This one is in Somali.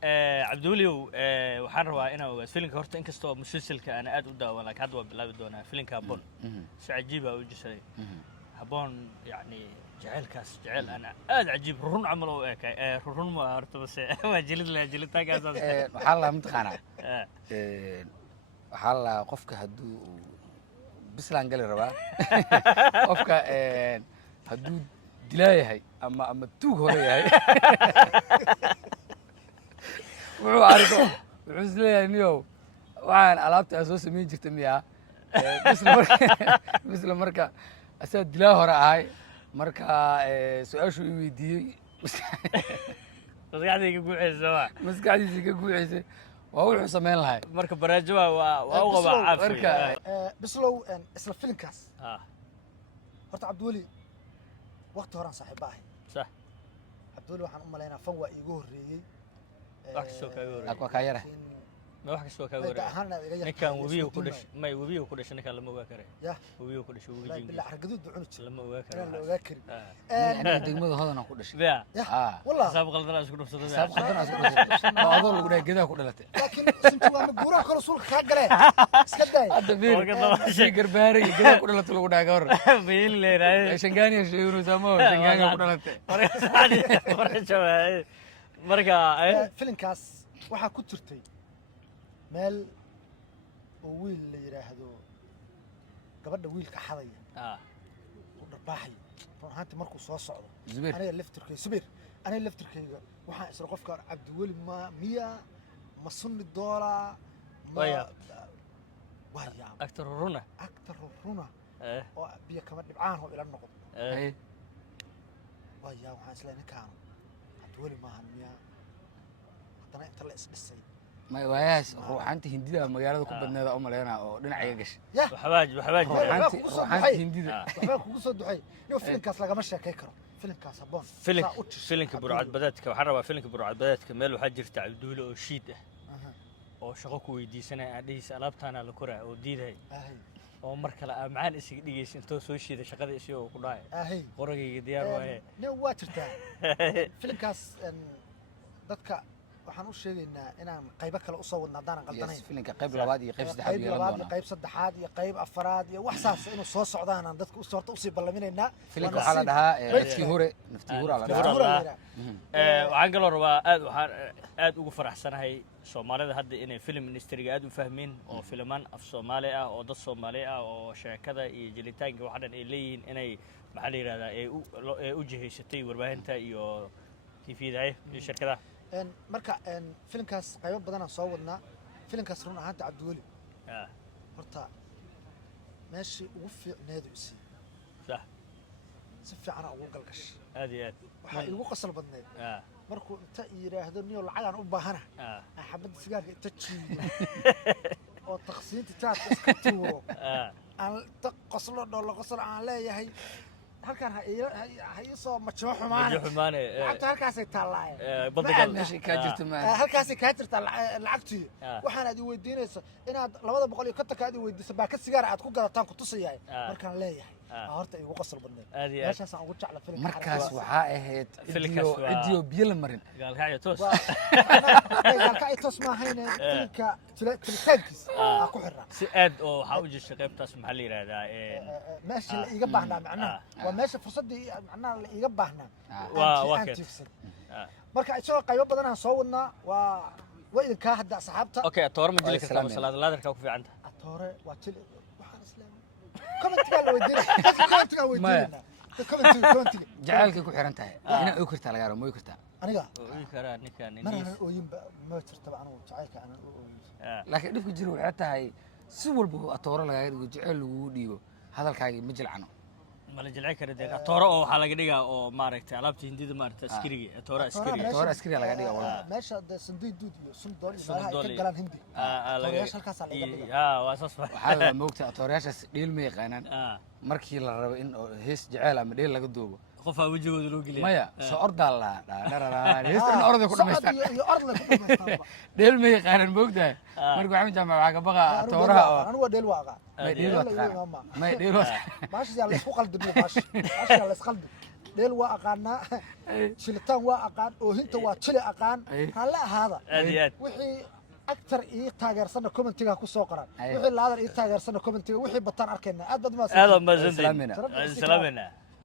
cabdiweliyow waxaan rabaa inaan ogaado filimka horta inkastoo musalsalka aan aad u daawan laakiin hadda waa bilaabi doonaa filimka habboon si cajiib ah u jisaday habboon yacni jacaylkaas jacayl aan aad cajiib run camal u eekay run ma horta base waa jilitaankaas waxaa la mataqaanaa waxaa la qofka hadduu bislaan gali rabaa qofka hadduu dilaa yahay ama tuug hore yahay wuxuu arko wuxuu isleeyahay niyow waxaan alaabta aan soo samayn jirta miyaa misla marka asaa dilaa hore ahay marka su-aashuu i weydiiyey maskaxdiisa ka guuxaysay waa wuxuu samayn lahay marka baraajawa waa u qabaa marka bislow isla filimkaas horta cabdiweli waqti horaan saaxiiba ahay sax cabdiweli waxaan u malaynaa fan waa iigu horreeyey wax kasoo kaaga horreeyey waa kaa yara ما واحد سوى كوري نكان وبيه كلش ما وبيه كلش نكان لما وكره يا وبيه كلش وبيه جيم بالله حرقدود عنك لما وكره لما وكره أنا دقمة هذا أنا كلش لا والله حساب غلطنا أشكره بصدق حساب غلطنا أشكره ما أظن لقنا كذا كلته لكن سنتوا مقولة كل رسول خاقله سكداي هذا بير شيء قرباري كذا كلته لقنا كور بيل لي راي شنغاني شيء سامو شنغاني كلته مرة مرة فيلم كاس waxaa ku jirtay meel oo wiil la yiraahdo gabadha wiilka xadaya oo dharbaaxay run ahaantii markuu soo socdo aniga laftirkayga waxaan isla qofka cabdiweli miya ma sunni doola waya aktar runa oo biyo kama dhibcaan oo ila noqdo waya waxaan isla ninkaan cabdiweli maahan miya haddana inta la isdhisay ما وياس روحانتي هندية مجالات كوبنا ذا أمال أنا أو دين عيقش وحواج روحانتي هندية وحواج كوسو دحي لو فيلم كاس لقى مشى كيكرو فيلم كاس هبون فيلم كبرعات بدأتك وحرب فيلم كبرعات بدأتك مال وحجر تعبدوله وشيده أو شقوق ويدي سنة عديس ألابتنا لكرة أو ديده أو مركلة معان إسي ديجيس أنتو سويشي ده شقة إسي وكلاي قرقي ديار وهي نواترتا فيلم كاس dadka waxaan u sheegaynaa inaan qayb kale u soo wadno hadaan qaldanayn filimka qayb labaad iyo qayb saddexaad iyo qayb saddexaad iyo qayb afraad iyo wax saas inuu soo socdaan aan dadka u soorto u sii ballaminaynaa filimka waxa la dhahaa naftii hore la dhahaa waxaan kaloo rabaa aad ugu faraxsanahay Soomaalida hadda inay film industry-ga aad u fahmeen oo filmaan af Soomaali ah oo dad Soomaali ah oo sheekada iyo jelitaanka waxaan ay leeyihiin inay maxaa la yiraahdaa ay u jihaysatay warbaahinta iyo TV-da iyo shirkadaha marka filimkaas qaybo badan aan soo wadnaa filimkaas run ahaanta cabdiweli horta meeshii ugu fiicneedu isii sax si fiican ugu galgash aad iyo aad waxa igu qosol badneed markuu inta yiraahdo niyo lacag aan u baahana xabad sigaarka inta jiido oo taqsiinta taas iska tuuro aan qoslo dholo qosol aan leeyahay halkan ha soo majo xumaane lacagta halkaasay taalaay badal ka jirto ma halkaasay ka jirta lacagtii waxaan aad weydiinayso inaad 200 ka takaadi weydiiso baa ka sigaar aad ku gadataan ku tusayay markaan leeyahay horta igu qosol badneed meeshaas aan ugu jecla filimka markaas waxa ahayd idiyo biyo la marin gaalkaayo toos ma hayne filimka tilitaankiis ku xirna si aad oo waxa u jirta qaybtaas maxaa la yiraahdaa meesha la iga baahnaa macnaha waa meesha fursadii macnaha la iga baahnaa waa marka isagoo qaybo badan aan soo wadnaa waa idinka hadda asxaabta okay atoore ma jili kartaa masalaad laadarka ku fiicanta atoore waa jili waxaan islaam commentiga la weydiinaa commentiga jacaylka ku xiran tahay ina oo kartaa laga ramo kartaa aniga oo karaa ninkan marna ooyin ma jirta anigu jacaylka aan ooyin laakiin dhifka jiro waxay tahay si walba atoore laga dhigo jacayl lagu dhiibo hadalkaaga ma jilcano ma la jilcin karo deeqa tooro oo waxa laga dhigaa oo maaragtay alaabta hindida maaragtay askariga tooro askari laga dhigaa walba meesha sanday duud iyo sundool iyo meelaha ka galaan hindi laga halkaas laga dhigaa waa saas waxa la moogtaa atooreyaashaas dheel ma yaqaanaan markii la rabo in hees jacayl ama dheel laga duubo qofaa wajigooda loo geliya maya soo ordaa la dhararaan heestan orda ku dhameystaan iyo orda ku dhameystaan dheel ma yaqaanaan moogtaa markii waxaan jaamac waxa ka baqa atooraha oo anigu dheel waaqa ما يديروا ماشي يلا اسكو قلب ماشي لا اسقلب dheel waa aqaanaa jilitaan waa aqaan oohinta waa jili aqaan raalle ahaada aad iyo aad wixii actor ii taageersana commentiga ku soo qoran wixii laadar ii taageersana commentiga wixii bataan arkayna aad baad aad u mahadsantihiin Salaamina. salaamina